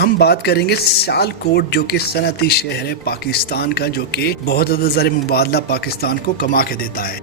ہم بات کریں گے سیالکوٹ جو کہ صنعتی شہر ہے پاکستان کا، جو کہ بہت زیادہ زر مبادلہ پاکستان کو کما کے دیتا ہے۔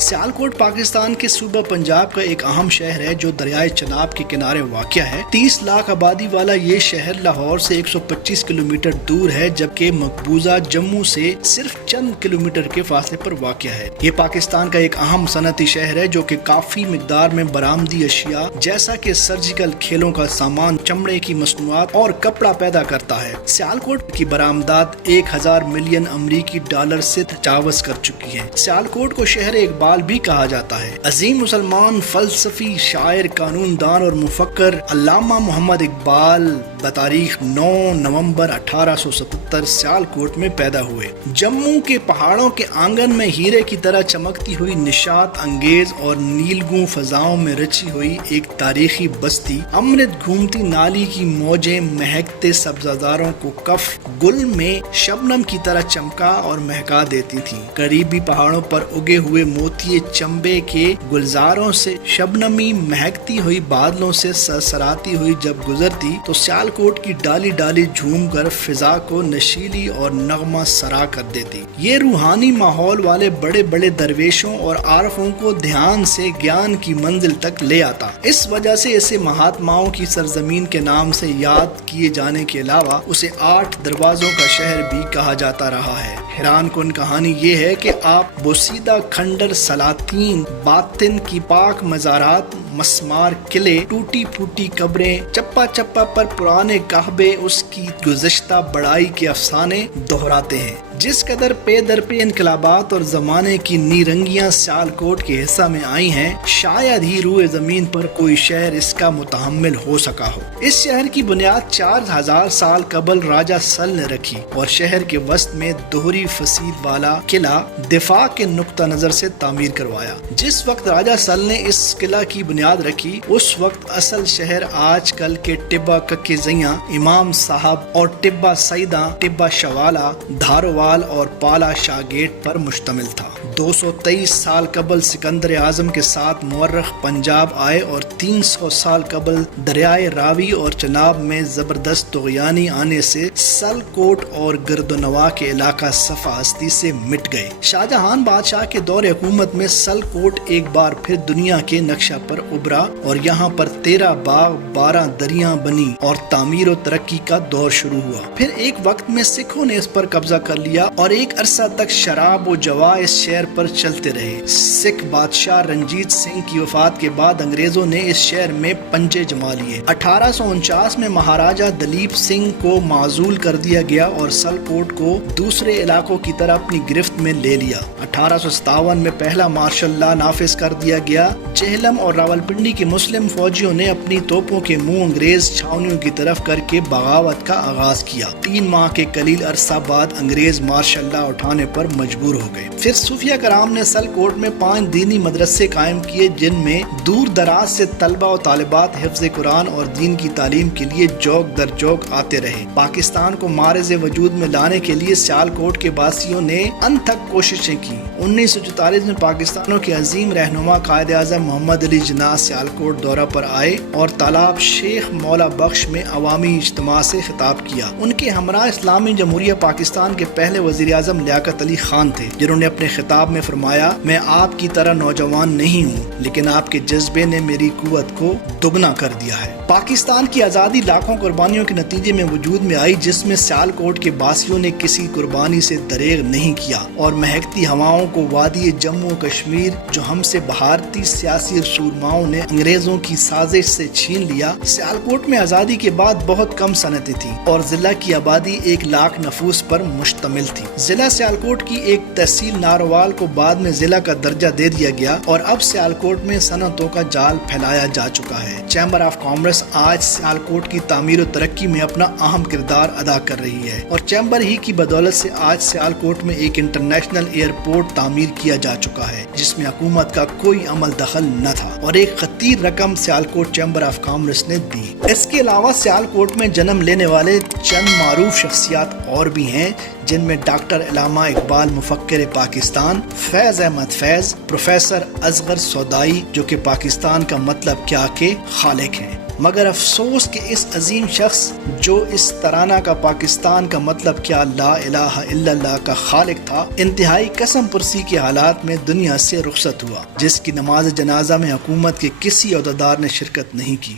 سیالکوٹ پاکستان کے صوبہ پنجاب کا ایک اہم شہر ہے جو دریائے چناب کے کنارے واقع ہے۔ 30 لاکھ آبادی والا یہ شہر لاہور سے 125 کلومیٹر دور ہے، جبکہ مقبوضہ جموں سے صرف چند کلومیٹر کے فاصلے پر واقع ہے۔ یہ پاکستان کا ایک اہم صنعتی شہر ہے جو کہ کافی مقدار میں برآمدی اشیاء جیسا کہ سرجیکل کھیلوں کا سامان، چمڑے کی مصنوعات اور کپڑا پیدا کرتا ہے۔ سیالکوٹ کی برآمدات 1000 ملین امریکی ڈالر سے تجاوز کر چکی ہے۔ سیالکوٹ کو شہر اقبال بھی کہا جاتا ہے۔ عظیم مسلمان فلسفی، شاعر، قانون دان اور مفکر علامہ محمد اقبال بتاریخ 9 نومبر 1877 سیالکوٹ میں پیدا ہوئے۔ جموں کے پہاڑوں کے آنگن میں ہیرے کی طرح چمکتی ہوئی، نشاط انگیز اور نیلگوں فضاؤں میں رچی ہوئی ایک تاریخی بستی، امرت گھومتی نالی کی موجیں مہکتے سبززاروں کو کف گل میں شبنم کی طرح چمکا اور مہکا دیتی تھیں۔ قریبی پہاڑوں پر اگے ہوئے موتی چمبے کے گلزاروں سے شبنمی مہکتی ہوئی بادلوں سے سرسراتی ہوئی جب گزرتی تو سیالکوٹ کی ڈالی ڈالی جھوم کر فضا کو نشیلی اور نغمہ سرا کر دیتی۔ یہ روحانی ماحول والے بڑے بڑے درویشوں اور عارفوں کو دھیان سے گیان کی منزل تک لے آتا۔ اس وجہ سے اسے مہاتماؤں کی سرزمین کے نام سے یاد کیے جانے کے علاوہ اسے 8 دروازوں کا شہر بھی کہا جاتا رہا ہے۔ حیران کن کہانی یہ ہے کہ آپ بوسیدہ کھنڈر، سلاطین، باطن کی پاک مزارات، مسمار قلعے، ٹوٹی پھوٹی قبریں، چپا چپا پر پرانے کعبے، اس کی گزشتہ بڑائی کے افسانے دہراتے ہیں۔ جس قدر پے در پے انقلابات اور زمانے کی نیرنگیاں سیالکوٹ کے حصہ میں آئی ہیں، شاید ہی روئے زمین پر کوئی شہر اس کا متحمل ہو سکا ہو۔ اس شہر کی بنیاد 4000 سال قبل راجہ سل نے رکھی اور شہر کے وسط میں دوہری فصیل والا قلعہ دفاع کے نقطہ نظر سے تعمیر کروایا۔ جس وقت راجہ سل نے اس قلعہ کی بنیاد رکھی، اس وقت اصل شہر آج کل کے ٹبہ ککے زیاں، امام صاحب اور ٹبہ سیداں، ٹبہ شوالا، دھاروال اور پالا شاہ گیٹ پر مشتمل تھا۔ 223 سال قبل سکندر اعظم کے ساتھ مورخ پنجاب آئے اور 300 سال قبل دریائے راوی اور چناب میں زبردست طغیانی آنے سے سیالکوٹ اور گرد و نواح کے علاقہ صفحہ ہستی سے مٹ گئے۔ شاہ جہان بادشاہ کے دور حکومت میں سیالکوٹ ایک بار پھر دنیا کے نقشہ پر ابھرا اور یہاں پر 13 باغ، 12 دریاں بنی اور تعمیر و ترقی کا دور شروع ہوا۔ پھر ایک وقت میں سکھوں نے اس پر قبضہ کر لیا اور ایک عرصہ تک شراب و جوا اس شہر پر چلتے رہے۔ سکھ بادشاہ رنجیت سنگھ کی وفات کے بعد انگریزوں نے اس شہر میں پنجے جما لیے۔ 1849 میں مہاراجہ دلیپ سنگھ کو معزول کر دیا گیا اور سیالکوٹ کو دوسرے علاقوں کی طرح اپنی گرفت میں لے لیا۔ 1857 میں پہلا مارشل لا نافذ کر دیا گیا۔ جہلم اور راولپنڈی کے مسلم فوجیوں نے اپنی توپوں کے منہ انگریز چھاونیوں کی طرف کر کے بغاوت کا آغاز کیا۔ 3 ماہ کے قلیل عرصہ بعد انگریز مارشل لا اٹھانے پر مجبور ہو گئے۔ پھر صوفیہ کرام نے سیالکوٹ میں 5 دینی مدرسے قائم کیے، جن میں دور دراز سے طلبہ و طالبات حفظ قرآن اور دین کی تعلیم کے لیے جوک در جوک آتے رہے۔ پاکستان کو معرض وجود میں لانے کے لیے سیالکوٹ کے باسیوں نے انتھک کوششیں کی۔ 1944 میں پاکستانوں کے عظیم رہنما قائد اعظم محمد علی جناح سیالکوٹ دورہ پر آئے اور تالاب شیخ مولا بخش میں عوامی اجتماع سے خطاب کیا۔ ان کے ہمراہ اسلامی جمہوریہ پاکستان کے پہلے وزیر اعظم لیاقت علی خان تھے، جنہوں نے اپنے خطاب میں فرمایا، میں آپ کی طرح نوجوان نہیں ہوں، لیکن آپ کے جذبے نے میری قوت کو دگنا کر دیا ہے۔ پاکستان کی آزادی لاکھوں قربانیوں کے نتیجے میں وجود میں آئی، جس میں سیالکوٹ کے باسیوں نے کسی قربانی سے دریغ نہیں کیا اور مہکتی ہواؤں کو وادی جموں کشمیر جو ہم سے بھارتی سیاسی سورماؤں نے انگریزوں کی سازش سے چھین لیا۔ سیالکوٹ میں آزادی کے بعد بہت کم صنعتیں تھیں اور ضلع کی آبادی 1 لاکھ نفوس پر مشتمل تھی۔ ضلع سیالکوٹ کی ایک تحصیل ناروال کو بعد میں ضلع کا درجہ دے دیا گیا اور اب سیالکوٹ میں صنعتوں کا جال پھیلایا جا چکا ہے۔ چیمبر آف کامرس آج سیالکوٹ کی تعمیر و ترقی میں اپنا اہم کردار ادا کر رہی ہے اور چیمبر ہی کی بدولت سے آج سیالکوٹ میں ایک انٹرنیشنل ایئرپورٹ تعمیر کیا جا چکا ہے، جس میں حکومت کا کوئی عمل دخل نہ تھا اور ایک خطیر رقم سیالکوٹ چیمبر آف کامرس نے دی۔ اس کے علاوہ سیالکوٹ میں جنم لینے والے چند معروف شخصیات اور بھی ہیں، جن میں ڈاکٹر علامہ اقبال مفکر پاکستان، خان، فیض احمد فیض، پروفیسر اصغر سودائی جو کہ پاکستان کا مطلب کیا کہ خالق ہیں۔ مگر افسوس کہ اس عظیم شخص جو اس ترانہ کا پاکستان کا مطلب کیا لا الہ الا اللہ کا خالق تھا، انتہائی قسم پرسی کے حالات میں دنیا سے رخصت ہوا، جس کی نماز جنازہ میں حکومت کے کسی عہدیدار نے شرکت نہیں کی۔